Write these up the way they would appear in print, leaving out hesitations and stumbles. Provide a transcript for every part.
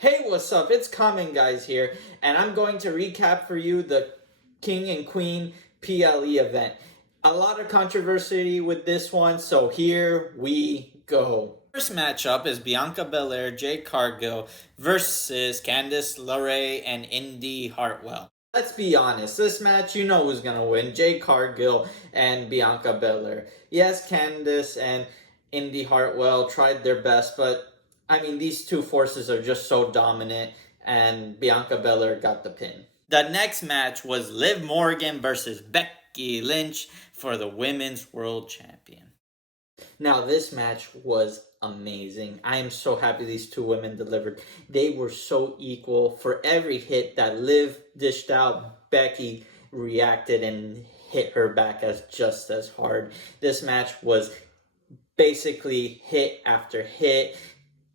Hey, what's up? It's Common Guys here, and I'm going to recap for you the King and Queen PLE event. A lot of controversy with this one, so here we go. First matchup is Bianca Belair, Jade Cargill versus Candice LeRae and Indy Hartwell. Let's be honest, this match, you know who's gonna win. Jade Cargill and Bianca Belair. Yes, Candice and Indy Hartwell tried their best, but I mean, these two forces are just so dominant, and Bianca Belair got the pin. The next match was Liv Morgan versus Becky Lynch for the Women's World Champion. Now, this match was amazing. I am so happy these two women delivered. They were so equal. For every hit that Liv dished out, Becky reacted and hit her back just as hard. This match was basically hit after hit,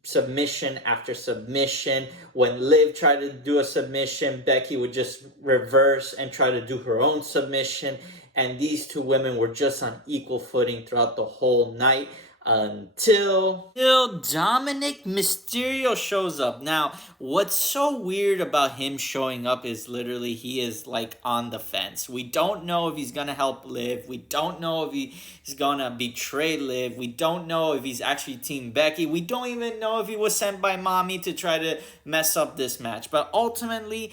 submission after submission. When Liv tried to do a submission, Becky would just reverse and try to do her own submission. And these two women were just on equal footing throughout the whole night until Dominic Mysterio shows up. Now, what's so weird about him showing up is literally he is like on the fence. We don't know if he's gonna help Liv. We don't know if he's gonna betray Liv. We don't know if he's actually Team Becky. We don't even know if he was sent by Mommy to try to mess up this match. But ultimately,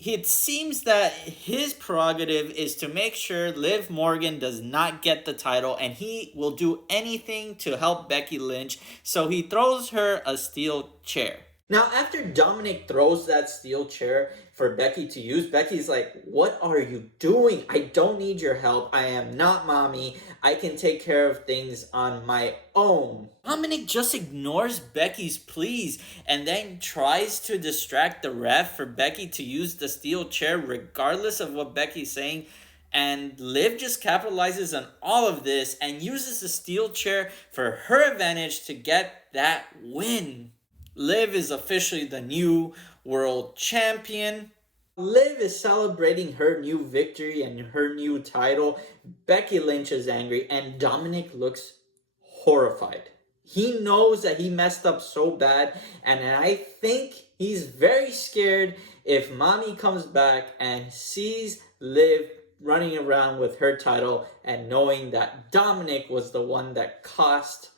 it seems that his prerogative is to make sure Liv Morgan does not get the title, and he will do anything to help Becky Lynch, so he throws her a steel chair. Now, after Dominic throws that steel chair for Becky to use, Becky's like, what are you doing? I don't need your help. I am not Mommy. I can take care of things on my own. Dominic just ignores Becky's pleas and then tries to distract the ref for Becky to use the steel chair regardless of what Becky's saying. And Liv just capitalizes on all of this and uses the steel chair for her advantage to get that win. Liv is officially the new world champion. Liv is celebrating her new victory and her new title. Becky Lynch is angry, and Dominic looks horrified. He knows that he messed up so bad, and I think he's very scared if Mommy comes back and sees Liv running around with her title and knowing that Dominic was the one that cost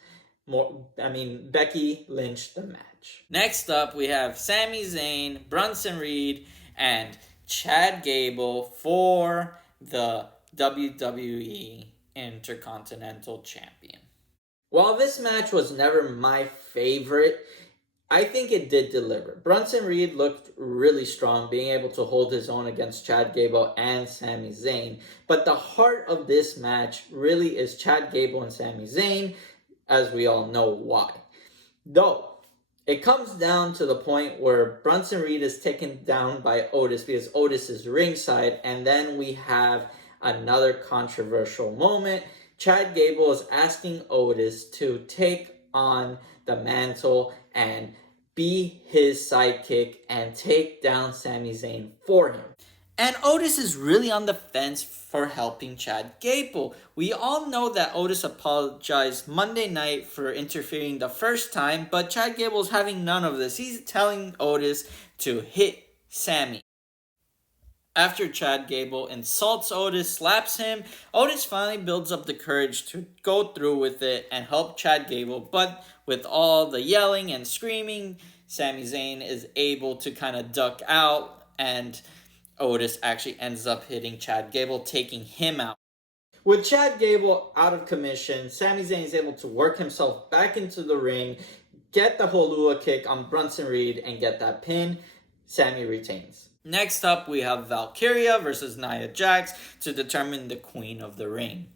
Becky Lynch the match. Next up, we have Sami Zayn, Bronson Reed, and Chad Gable for the WWE Intercontinental Champion. While this match was never my favorite, I think it did deliver. Bronson Reed looked really strong, being able to hold his own against Chad Gable and Sami Zayn. But the heart of this match really is Chad Gable and Sami Zayn, as we all know why. Though, it comes down to the point where Bronson Reed is taken down by Otis because Otis is ringside, and then we have another controversial moment. Chad Gable is asking Otis to take on the mantle and be his sidekick and take down Sami Zayn for him. And Otis is really on the fence for helping Chad Gable. We all know that Otis apologized Monday night for interfering the first time, but Chad Gable's having none of this. He's telling Otis to hit Sami. After Chad Gable insults Otis, slaps him, Otis finally builds up the courage to go through with it and help Chad Gable. But with all the yelling and screaming, Sami Zayn is able to kind of duck out, and Otis actually ends up hitting Chad Gable, taking him out. With Chad Gable out of commission, Sami Zayn is able to work himself back into the ring, get the Holua kick on Bronson Reed, and get that pin. Sami retains. Next up, we have Valkyria versus Nia Jax to determine the queen of the ring.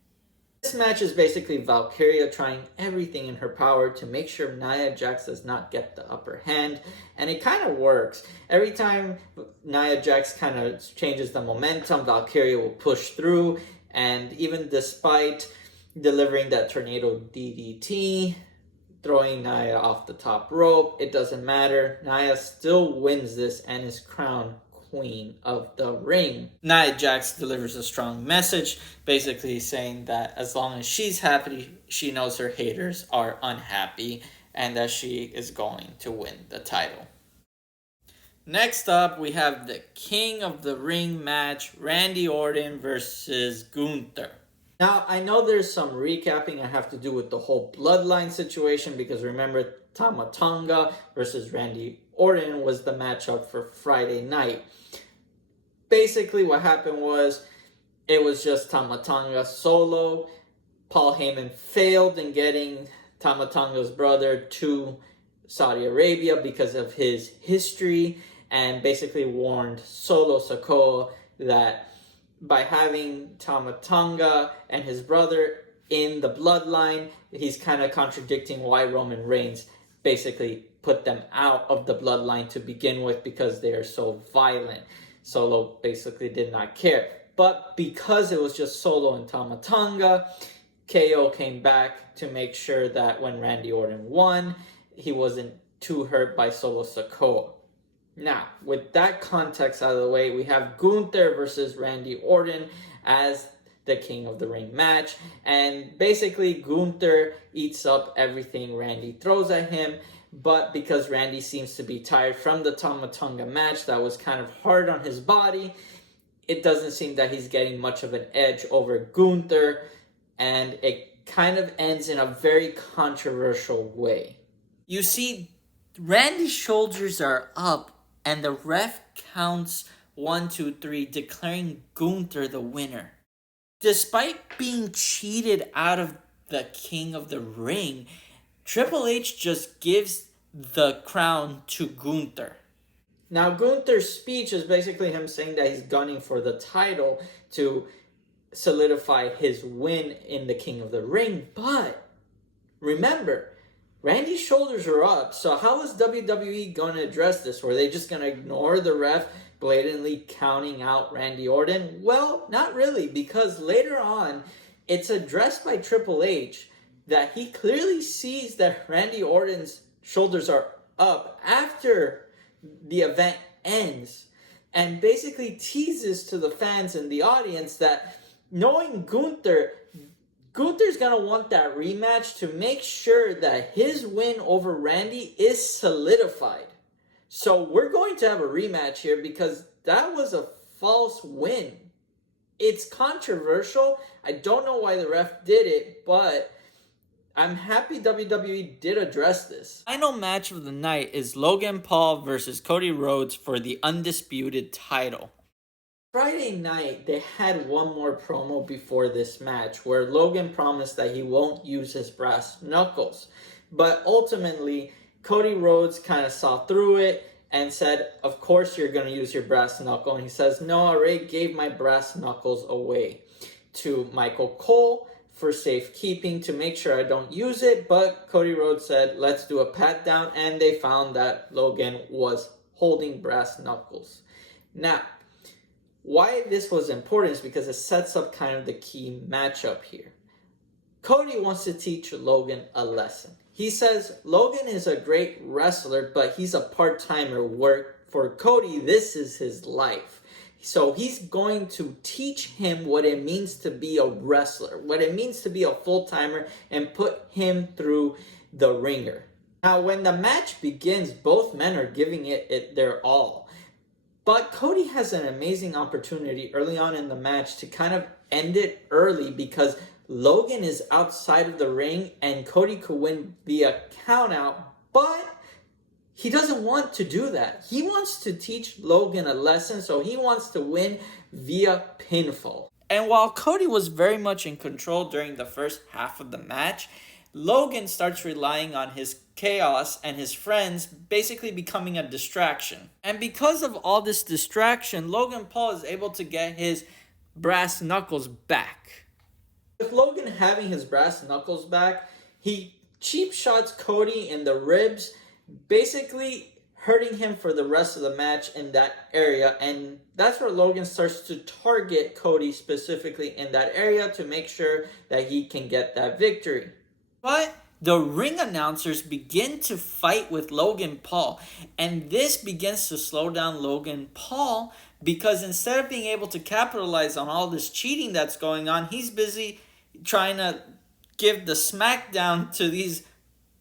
This match is basically Valkyria trying everything in her power to make sure Nia Jax does not get the upper hand, and it kind of works. Every time Nia Jax kind of changes the momentum, Valkyria will push through, and even despite delivering that tornado DDT, throwing Nia off the top rope, it doesn't matter. Nia still wins this and is crowned queen of the ring. Nia Jax delivers a strong message, basically saying that as long as she's happy, she knows her haters are unhappy, and that she is going to win the title. Next up, we have the King of the Ring match, Randy Orton versus Gunther. Now, I know there's some recapping I have to do with the whole bloodline situation because remember, Tama Tonga versus Randy Orton was the matchup for Friday night. Basically, what happened was it was just Tama Tonga solo. Paul Heyman failed in getting Tama Tonga's brother to Saudi Arabia because of his history, and basically warned Solo Sikoa that by having Tama Tonga and his brother in the bloodline, he's kind of contradicting why Roman Reigns basically put them out of the bloodline to begin with because they are so violent. Solo basically did not care. But because it was just Solo and Tama Tonga, KO came back to make sure that when Randy Orton won, he wasn't too hurt by Solo Sikoa. Now, with that context out of the way, we have Gunther versus Randy Orton as the King of the Ring match. And basically, Gunther eats up everything Randy throws at him. But because Randy seems to be tired from the Tama Tonga match that was kind of hard on his body, it doesn't seem that he's getting much of an edge over Gunther. And it kind of ends in a very controversial way. You see, Randy's shoulders are up, and the ref counts 1, 2, 3, declaring Gunther the winner. Despite being cheated out of the King of the Ring, Triple H just gives the crown to Gunther. Now, Gunther's speech is basically him saying that he's gunning for the title to solidify his win in the King of the Ring. But remember, Randy's shoulders are up, so how is WWE going to address this? Were they just going to ignore the ref blatantly counting out Randy Orton? Well, not really, because later on, it's addressed by Triple H that he clearly sees that Randy Orton's shoulders are up after the event ends, and basically teases to the fans and the audience that knowing Gunther's going to want that rematch to make sure that his win over Randy is solidified. So we're going to have a rematch here because that was a false win. It's controversial. I don't know why the ref did it, but I'm happy WWE did address this. Final match of the night is Logan Paul versus Cody Rhodes for the undisputed title. Friday night, they had one more promo before this match where Logan promised that he won't use his brass knuckles. But ultimately, Cody Rhodes kind of saw through it and said, of course you're going to use your brass knuckle. And he says, no, I already gave my brass knuckles away to Michael Cole for safekeeping to make sure I don't use it. But Cody Rhodes said, let's do a pat down. And they found that Logan was holding brass knuckles. Now, why this was important is because it sets up kind of the key matchup here. Cody wants to teach Logan a lesson. He says Logan is a great wrestler, but he's a part-timer. Where for Cody, this is his life. So he's going to teach him what it means to be a wrestler, what it means to be a full-timer, and put him through the ringer. Now, when the match begins, both men are giving it their all. But Cody has an amazing opportunity early on in the match to kind of end it early because Logan is outside of the ring and Cody could win via countout, but he doesn't want to do that. He wants to teach Logan a lesson, so he wants to win via pinfall. And while Cody was very much in control during the first half of the match, Logan starts relying on his chaos and his friends basically becoming a distraction. And because of all this distraction, Logan Paul is able to get his brass knuckles back. With Logan having his brass knuckles back, he cheap shots Cody in the ribs, basically hurting him for the rest of the match in that area. And that's where Logan starts to target Cody specifically in that area to make sure that he can get that victory. But the ring announcers begin to fight with Logan Paul. And this begins to slow down Logan Paul because instead of being able to capitalize on all this cheating that's going on, he's busy trying to give the smackdown to these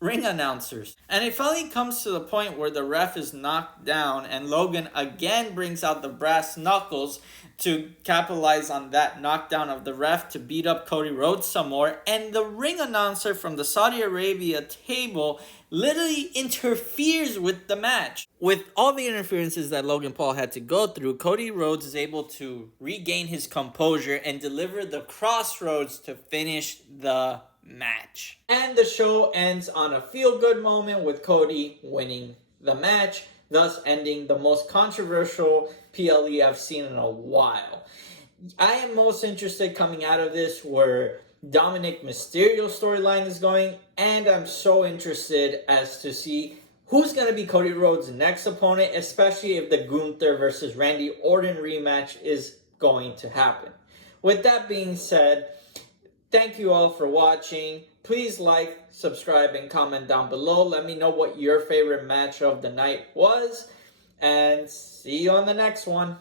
ring announcers. And it finally comes to the point where the ref is knocked down and Logan again brings out the brass knuckles to capitalize on that knockdown of the ref to beat up Cody Rhodes some more. And the ring announcer from the Saudi Arabia table literally interferes with the match. With all the interferences that Logan Paul had to go through, Cody Rhodes is able to regain his composure and deliver the crossroads to finish the match. And the show ends on a feel-good moment with Cody winning the match, thus ending the most controversial PLE I've seen in a while. I am most interested coming out of this where Dominic Mysterio's storyline is going, and I'm so interested as to see who's going to be Cody Rhodes' next opponent, especially if the Gunther versus Randy Orton rematch is going to happen. With that being said, thank you all for watching. Please like, subscribe, and comment down below. Let me know what your favorite match of the night was. And see you on the next one.